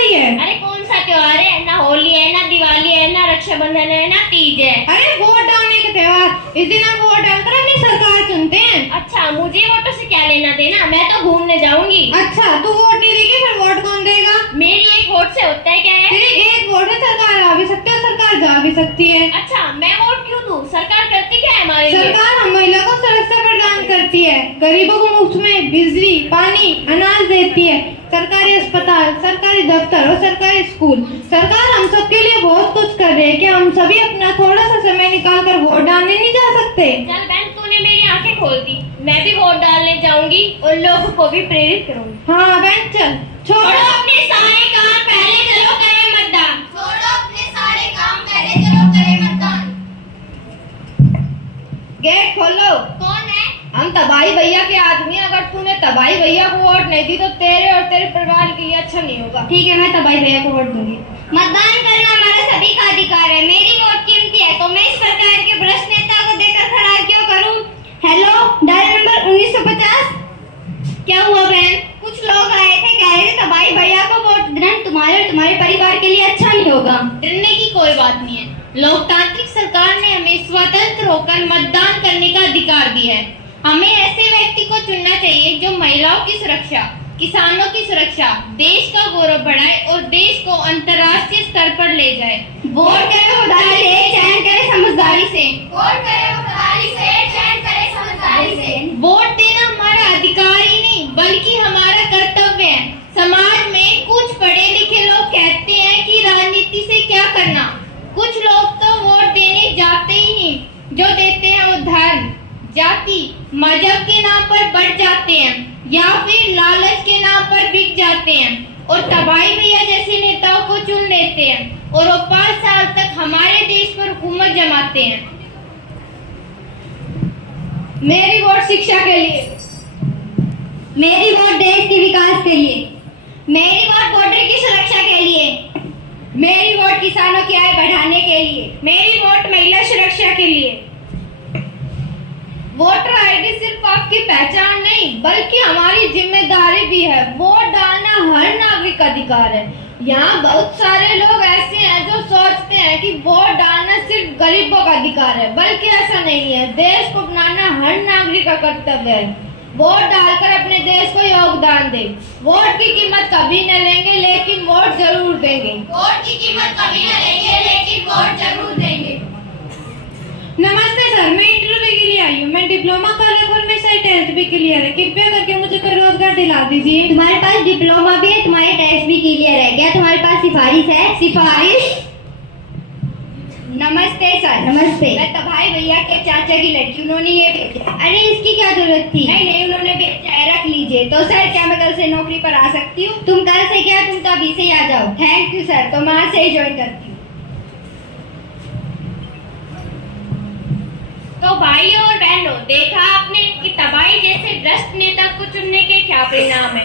रही है? अरे कौन सा त्योहार है? ना होली है, ना दिवाली है, ना रक्षाबंधन है, ना तीज है। अरे वोट डालने का त्योहार, इस दिन हम वोट डालकर अपनी सरकार चुनते हैं। अच्छा, मुझे वोटों से क्या लेना देना? मैं तो घूमने जाऊंगी। अच्छा, तू वोट नहीं देगी फिर वोट कौन देगा? मेरी एक वोट से होता है क्या है? तेरी एक वोट है, सरकार आ भी सकती है, सरकार जा भी सकती है। अच्छा, मैं वोट क्यों दूं? सरकार करती क्या है हमारे लिए? सरकार हम महिला को सुरक्षा प्रदान करती है, गरीबों को मुफ्त में बिजली, पानी, अनाज देती है, सरकारी अस्पताल, सरकारी दफ्तर और सरकारी स्कूल। सरकार हम सबके लिए बहुत कुछ कर रही है कि हम सभी अपना थोड़ा सा समय निकाल कर वोट डालने नहीं जा सकते। चल बहन, तूने मेरी आंखें खोल दी। मैं भी वोट डालने जाऊंगी और लोगों को भी प्रेरित करूंगी। हाँ बहन, चल छोड़ो अपने सारे काम, पहले चलो करें मतदान। छोड़ो अपने सारे काम, पहले चलो करें मतदान। गेट खोलो। कौन है? हम तबाही भैया के आदमी हैं। अगर तूने तबाही भैया को वोट नहीं दी तो तेरे और तेरे परिवार के लिए अच्छा नहीं होगा। ठीक है, मैं तबाही भैया को वोट दूंगी। मतदान करना हमारा सभी का अधिकार है। मेरी वोट कीमती है तो मैं इस प्रकार के भ्रष्ट नेता को देकर खराब क्यों करूं? Hello, dial number 1950। क्या हुआ बहन? कुछ लोग आए थे, कह रहे थे तबाही भैया को वोट देना तुम्हारे और तुम्हारे परिवार के लिए अच्छा नहीं होगा। डरने की कोई बात नहीं है। लोकतांत्रिक सरकार ने हमें स्वतंत्र होकर मतदान करने का अधिकार दिया है। हमें ऐसे व्यक्ति को चुनना चाहिए जो महिलाओं की सुरक्षा, किसानों की सुरक्षा, देश का गौरव बढ़ाए और देश को अंतर्राष्ट्रीय स्तर पर ले जाए। वोट करें वफादारी से, चयन करें समझदारी से। वोट करें वफादारी से, चयन करें समझदारी से। वोट देना हमारा अधिकार ही नहीं बल्कि हमारा कर्तव्य है। समाज में कुछ पढ़े लिखे लोग कहते हैं कि राजनीति से क्या करना। कुछ लोग तो वोट देने जाते ही नहीं, जो देते हैं वो धर्म, जाति, मजहब के नाम पर बढ़ जाते हैं या फिर लालच के नाम पर बिक जाते हैं और तबाही भैया जैसे नेताओं को चुन लेते हैं और वो 5 साल तक हमारे देश पर हुकूमत जमाते हैं। मेरी वोट शिक्षा के लिए, मेरी वोट देश के विकास के लिए, मेरी वोट बॉर्डर की सुरक्षा के लिए, मेरी वोट किसानों की आय बढ़ाने के लिए, मेरी वोट महिला सुरक्षा के लिए। वोटर आईडी सिर्फ आपकी पहचान नहीं बल्कि हमारी जिम्मेदारी भी है। वोट डालना हर नागरिक का अधिकार है। यहाँ बहुत सारे लोग ऐसे हैं जो सोचते हैं कि वोट डालना सिर्फ गरीबों का अधिकार है, बल्कि ऐसा नहीं है। देश को बनाना हर नागरिक का कर्तव्य है। वोट डालकर अपने देश को योगदान दे। वोट की कीमत कभी न लेंगे लेकिन वोट जरूर देंगे। वोट की कीमत कभी न लेंगे लेकिन वोट जरूर देंगे। नमस्ते सर, मैं इंटरव्यू के लिए आई हूँ। मैं डिप्लोमा कर रहा हूँ, मेरा 10th भी क्लियर है। कृपया करके मुझे कोई रोजगार दिला दीजिए। तुम्हारे पास डिप्लोमा भी है, तुम्हारे टेस्ट भी क्लियर है, क्या तुम्हारे पास सिफारिश है? सिफारिश? नमस्ते सर। नमस्ते। मैं तबाही भैया के चाचा की लड़की, उन्होंने ये भेजा। अरे इसकी क्या जरूरत थी? नहीं, उन्होंने भेजा है, रख लीजिए। तो सर क्या मैं कल से नौकरी पर आ सकती हूँ? तुम कल से क्या, तुम तो अभी से ही आ जाओ। थैंक यू सर, तो मैं आज से ही ज्वाइन करती हूँ। तो भाइयों और बहनों, देखा आपने कि तबाही जैसे भ्रष्ट नेता को चुनने के क्या परिणाम है।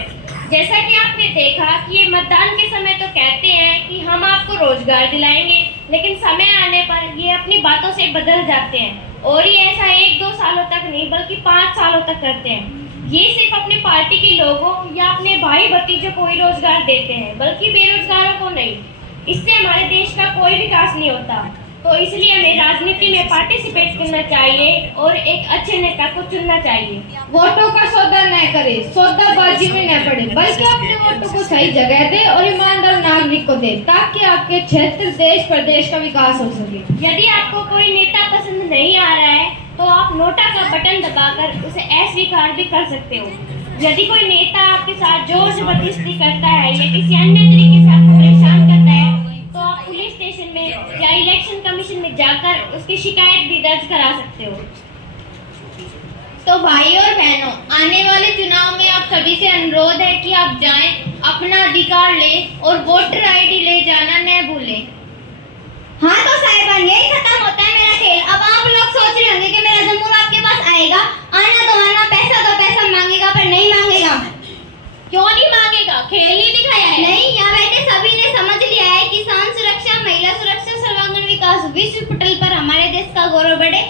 जैसा कि आपने देखा कि ये मतदान के समय तो कहते हैं कि हम आपको रोजगार दिलाएंगे, लेकिन समय आने पर ये अपनी बातों से बदल जाते हैं और ये ऐसा 1-2 सालों तक नहीं बल्कि 5 सालों तक करते हैं। ये सिर्फ अपने पार्टी के लोगों या अपने भाई भतीजों को ही रोजगार देते हैं बल्कि बेरोजगारों को नहीं। इससे हमारे देश का कोई विकास नहीं होता। तो इसलिए हमें राजनीति में पार्टिसिपेट करना चाहिए और एक अच्छे नेता को चुनना चाहिए। वोटों का सौदा न करें, सौदाबाजी में न पड़े, बल्कि अपने वोटों को सही जगह दे और ईमानदार नागरिक को दे, ताकि आपके क्षेत्र, देश, प्रदेश का विकास हो सके। यदि आपको कोई नेता पसंद नहीं आ रहा है तो आप नोटा का बटन दबाकर उसे अस्वीकार भी कर सकते हो। यदि कोई नेता आपके साथ जोर जबरदस्ती करता है या किसी अन्य तरीके से आपको परेशान करता है तो आप पुलिस स्टेशन में या इलेक्शन कमीशन में जाकर उसकी शिकायत भी दर्ज करा सकते हो। तो भाइयों और बहनों, आने वाले चुनाव में आप सभी से अनुरोध है कि आप जाएं, अपना अधिकार लें और वोटर आईडी ले जाना न भूलें। हाँ तो साहिबान, यही खत्म होता है मेरा खेल। अब आप लोग सोच रहे होंगे कि मेरा जमूर आपके पास आएगा, आना तो आना, पैसा तो पैसा मांगेगा पर नहीं मांगेगा। क्यों नहीं मांगेगा? खेल नहीं दिखाया है? नहीं, यहाँ बैठे सभी ने समझ लिया है। किसान सुरक्षा, महिला सुरक्षा, सर्वांगीण विकास, विश्व पटल पर हमारे देश का गौरव बढ़े।